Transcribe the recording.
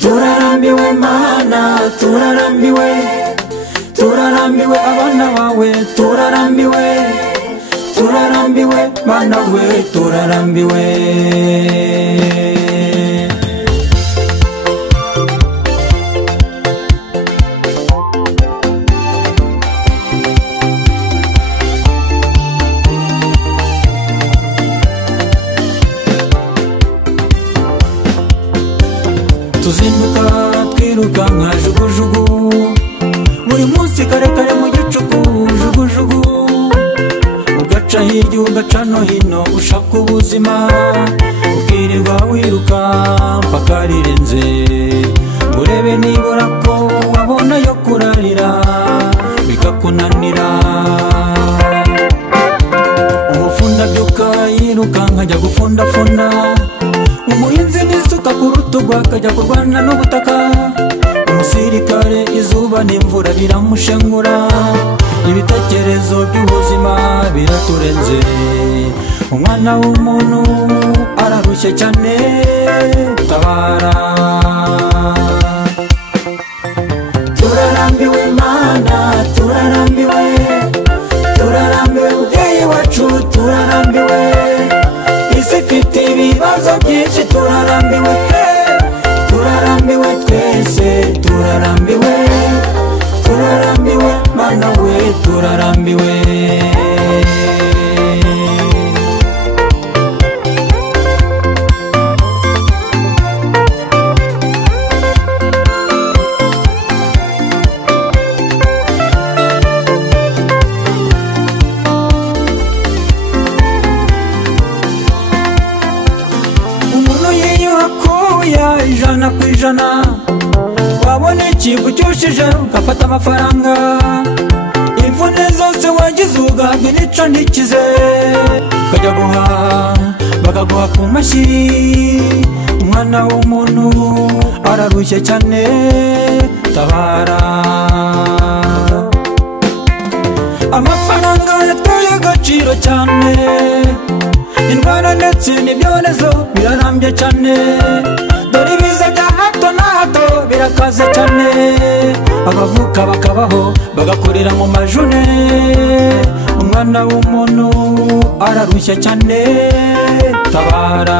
turarambiwe mana, turarambiwe, turarambiwe abana bawe, turarambiwe, turarambiwe mana we, turarambiwe. Tuzinduka twiruka nka jugujugu, buri munsi kare kare mu gicuku, jugujugu ugaca hirya ugaca no hino ushaka ubuzima, ukirirwa wiruka mpaka rirenze, urebe nibura ko wabona yo kurarira bikakunanira. Umufunda byuka yiruka nkajya gufundafunda, umuhinzi n'isuka ku rutugu akajya kurwana n'ubutaka, umusirikare izuba n'imvura biramushengura, ibitekerezo by'ubuzima biraturenze. Umwana w'umuntu ararushye cyane, tabara. Turarambiwe mana, turarambiwe, turarambiwe mubyeyi wacu, turarambiwe, isi ifite ibibazo byinshi, turarambiwe, turarambiwe twese, turarambiwe, turarambiwe mana we, turarambiwe. Ijana ku ijana wabona ikintu cyushije ugafata amafaranga, imvune zose wagize ugahabwa nica ntikize, ukajya guhaha bakaguha ku mashyi. Umwana w'umuntu ararushye cyane, tabara. Amafaranga yateye agaciro cyane, indwara ndetse n'ibyorezo birarambye cyane, dore ibiza bya hato na hato birakaze cyane, abavuka bakabaho bagakurira mu majune. Umwana w'umuntu ararushye cyane, tabara.